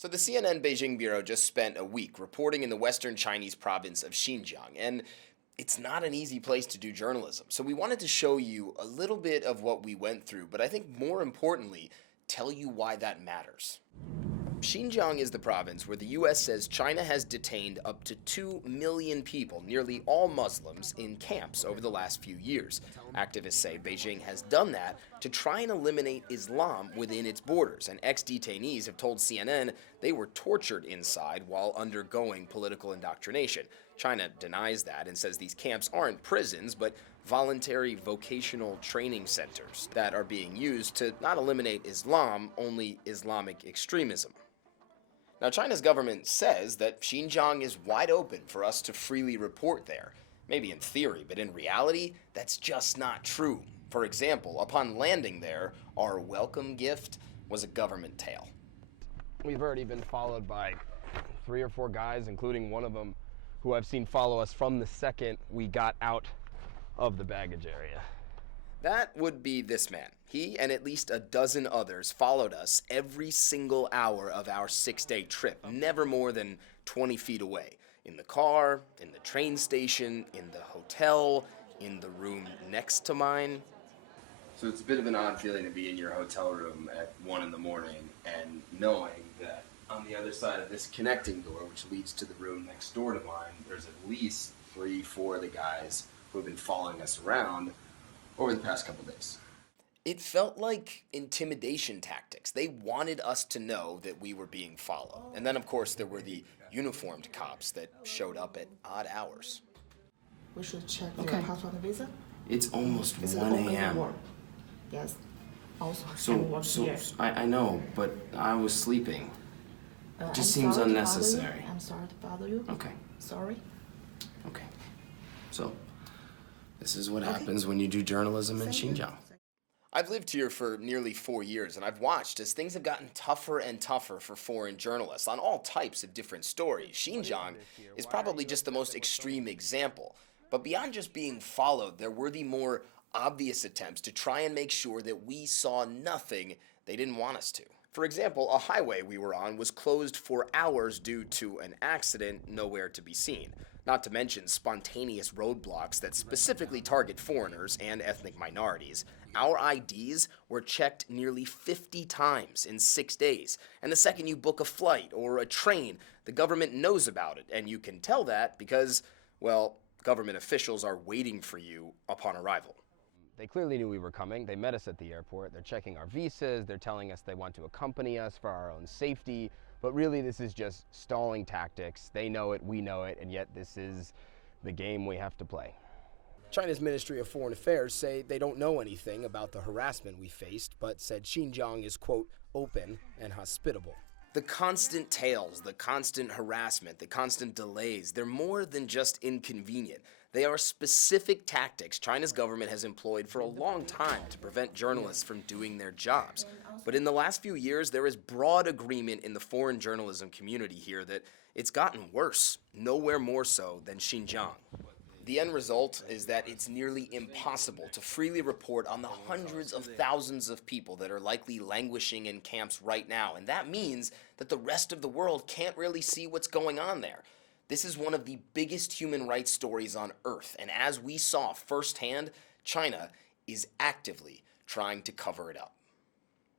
So the CNN Beijing bureau just spent a week reporting in the western Chinese province of Xinjiang, and it's not an easy place to do journalism. So we wanted to show you a little bit of what we went through, but I think more importantly, tell you why that matters. Xinjiang is the province where the US says China has detained up to 2 million people, nearly all Muslims, in camps over the last few years. Activists say Beijing has done that to try and eliminate Islam within its borders, and ex-detainees have told CNN they were tortured inside while undergoing political indoctrination. China denies that and says these camps aren't prisons, but voluntary vocational training centers that are being used to not eliminate Islam, only Islamic extremism. Now, China's government says that Xinjiang is wide open for us to freely report there. Maybe in theory, but in reality, that's just not true. For example, upon landing there, our welcome gift was a government tail. We've already been followed by 3 or 4 guys, including one of them who I've seen follow us from the second we got out of the baggage area. That would be this man. He and at least a dozen others followed us every single hour of our 6-day trip, never more than 20 feet away. In the car, in the train station, in the hotel, in the room next to mine. So it's a bit of an odd feeling to be in your hotel room at 1 in the morning and knowing that on the other side of this connecting door, which leads to the room next door to mine, there's at least 3, 4 of the guys who have been following us around over the past couple days. It felt like intimidation tactics. They wanted us to know that we were being followed. And then, of course, there were the uniformed cops that showed up at odd hours. We should check your passport and visa. It's almost Is it 1 open a.m. or- Yes. Also, I know, but I was sleeping. It just seems sorry to bother you. unnecessary. I'm sorry to bother you. Okay, Sorry. okay. So, this is what happens when you do journalism in Xinjiang. I've lived here for nearly 4 years, and I've watched as things have gotten tougher and tougher for foreign journalists on all types of different stories. Xinjiang is probably just the most extreme example. But beyond just being followed, there were the more obvious attempts to try and make sure that we saw nothing they didn't want us to. For example, a highway we were on was closed for hours due to an accident nowhere to be seen. Not to mention spontaneous roadblocks that specifically target foreigners and ethnic minorities. Our IDs were checked nearly 50 times in 6 days. And the second you book a flight or a train, the government knows about it. And you can tell that because, well, government officials are waiting for you upon arrival. They clearly knew we were coming. They met us at the airport. They're checking our visas. They're telling us they want to accompany us for our own safety. But really, this is just stalling tactics. They know it, we know it, and yet this is the game we have to play. China's Ministry of Foreign Affairs say they don't know anything about the harassment we faced, but said Xinjiang is, quote, open and hospitable. The constant tails, the constant harassment, the constant delays, they're more than just inconvenient. They are specific tactics China's government has employed for a long time to prevent journalists from doing their jobs. But in the last few years, there is broad agreement in the foreign journalism community here that it's gotten worse, nowhere more so than Xinjiang. The end result is that it's nearly impossible to freely report on the hundreds of thousands of people that are likely languishing in camps right now, and that means that the rest of the world can't really see what's going on there. This is one of the biggest human rights stories on Earth, and as we saw firsthand, China is actively trying to cover it up.